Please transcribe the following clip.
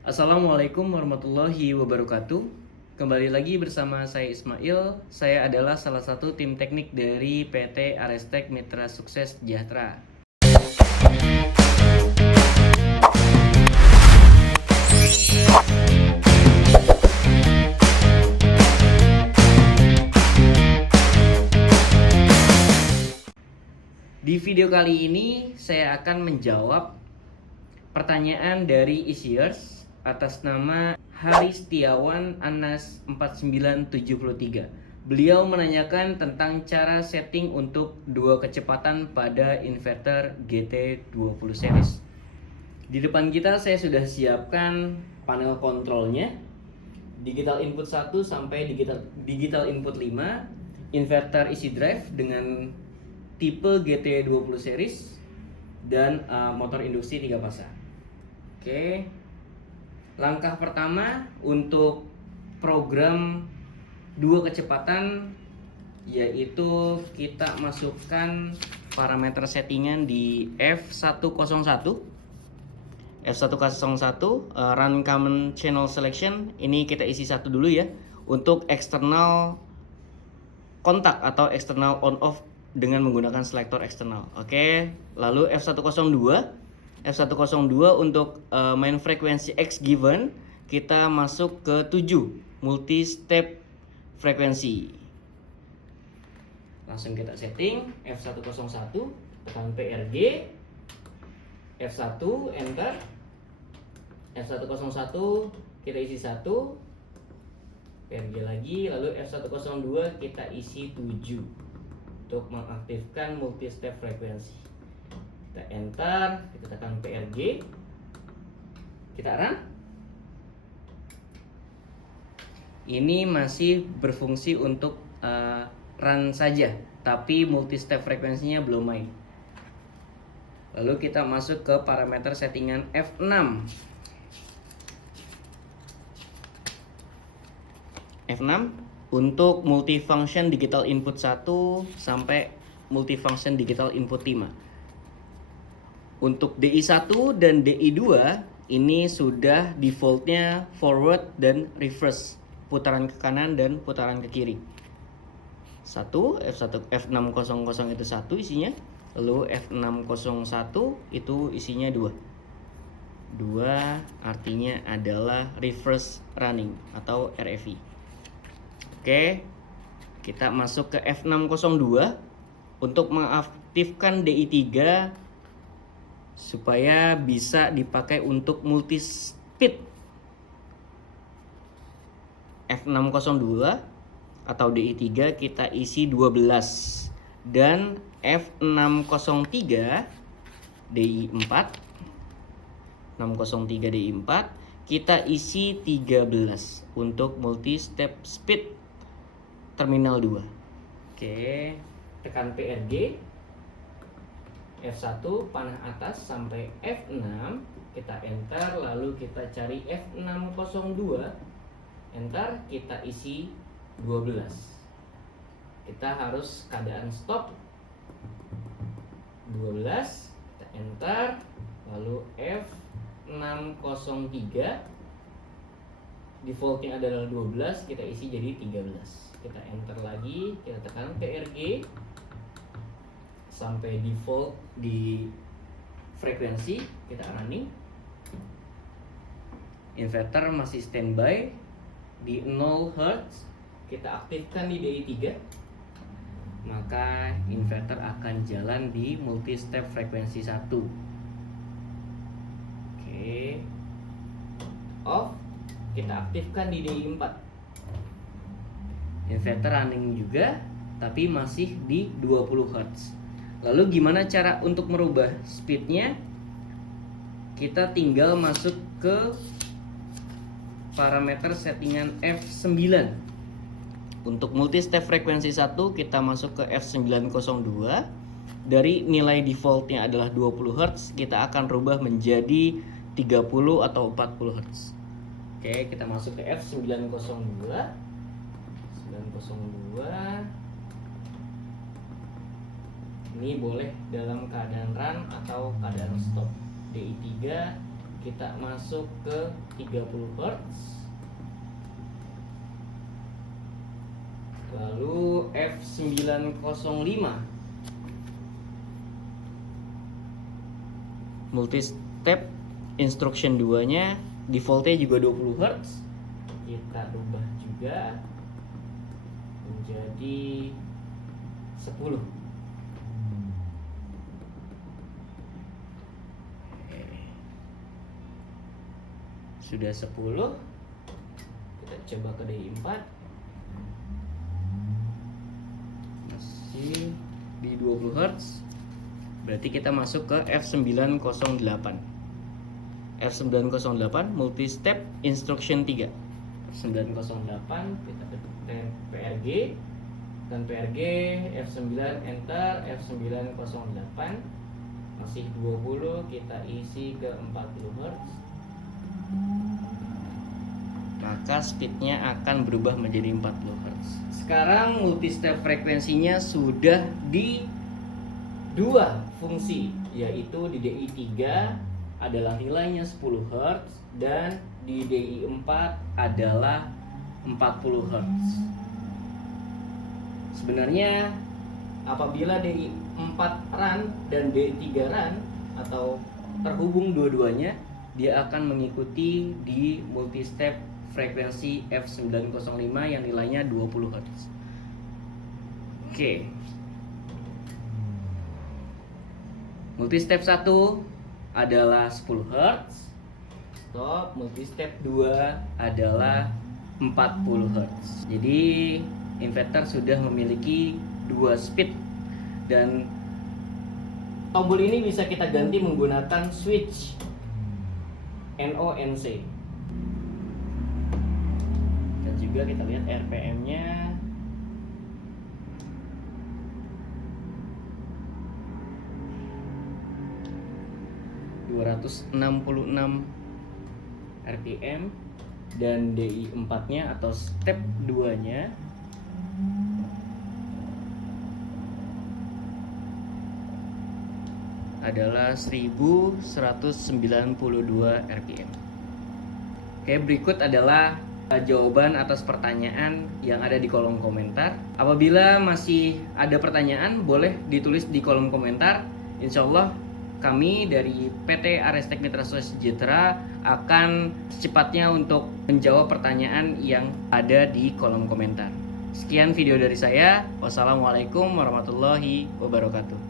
Assalamualaikum warahmatullahi wabarakatuh. Kembali lagi bersama saya Ismail. Saya adalah salah satu tim teknik dari PT Arestek Mitra Sukses Sejahtera. Di video kali ini saya akan menjawab pertanyaan dari issuers atas nama Hari Setiawan Anas 4973. Beliau menanyakan tentang cara setting untuk dua kecepatan pada inverter GT20 series. Di depan kita saya sudah siapkan panel kontrolnya, digital input 1 sampai digital input 5, inverter isi drive dengan tipe GT20 series, dan motor induksi 3 pasang. Oke. Langkah pertama untuk program dua kecepatan yaitu kita masukkan parameter settingan di F101. F101 run common channel selection, ini kita isi satu dulu ya, untuk eksternal kontak atau eksternal on off dengan menggunakan selektor eksternal. Oke, lalu F102 untuk main frekuensi X given kita masuk ke 7 multi step frekuensi. Langsung kita setting F101, tekan PRG, F1 enter, F101 kita isi 1, PRG lagi, lalu F102 kita isi 7 untuk mengaktifkan multi step frekuensi. Kita enter, kita tekan PRG, kita run. Ini masih berfungsi untuk run saja, tapi multi step frekuensinya belum main. Lalu kita masuk ke parameter settingan F6. F6 untuk multifunction digital input 1 sampai multifunction digital input 5. Untuk DI1 dan DI2 ini sudah defaultnya forward dan reverse, putaran ke kanan dan putaran ke kiri. F600 itu 1 isinya, lalu F601 itu isinya 2. 2 artinya adalah reverse running atau RFI. Oke, kita masuk ke F602 untuk mengaktifkan DI3 supaya bisa dipakai untuk multi speed. F602 atau DI3 kita isi 12 dan F603 DI4 kita isi 13 untuk multi step speed terminal 2. Oke, tekan PRG, F1 panah atas sampai F6, kita enter, lalu kita cari F602, enter, kita isi 12. Kita harus keadaan stop 12, kita enter, lalu F603 defaultnya adalah 12, kita isi jadi 13. Kita enter lagi, kita tekan PRG sampai default di frekuensi, kita running. Inverter masih standby di 0 Hz, kita aktifkan di DI3, maka inverter akan jalan di multi step frekuensi 1. Oke, off, kita aktifkan di DI4. Inverter running juga, tapi masih di 20 Hz. Lalu gimana cara untuk merubah speednya? Kita tinggal masuk ke parameter settingan F9. Untuk multi step frekuensi 1 kita masuk ke F902. Dari nilai defaultnya adalah 20 Hz, kita akan rubah menjadi 30 atau 40 Hz. Oke, kita masuk ke F902. 902. Ini boleh dalam keadaan run atau keadaan stop. DI3 kita masuk ke 30 Hz. Lalu F905 multi-step instruction 2 nya defaultnya juga 20 Hz. Kita rubah juga menjadi 10. Sudah 10. Kita coba ke DI 4. Masih di 20 Hz. Berarti kita masuk ke F908. F908 multi step instruction 3. F908 kita tekan PRG dan PRG F9 enter F908 masih 20, kita isi ke 40 Hz. Maka speednya akan berubah menjadi 40 Hz. Sekarang multi step frekuensinya sudah di dua fungsi, yaitu di DI 3 adalah nilainya 10 Hz dan di DI 4 adalah 40 Hz. Sebenarnya apabila DI 4 run dan DI 3 run atau terhubung dua-duanya, dia akan mengikuti di multi step frekuensi F905 yang nilainya 20 Hz. Oke. Multi step 1 adalah 10 Hz. Stop. Multi step 2 adalah 40 Hz. Jadi inverter sudah memiliki dua speed dan tombol ini bisa kita ganti menggunakan switch NO/NC. Dan juga kita lihat RPM-nya ...266 RPM dan DI 4-nya atau step 2-nya adalah 1192 RPM. Oke, berikut adalah jawaban atas pertanyaan yang ada di kolom komentar. Apabila masih ada pertanyaan, boleh ditulis di kolom komentar. Insya Allah kami dari PT Arestek Mitra Sejahtera akan secepatnya untuk menjawab pertanyaan yang ada di kolom komentar. Sekian video dari saya. Wassalamualaikum warahmatullahi wabarakatuh.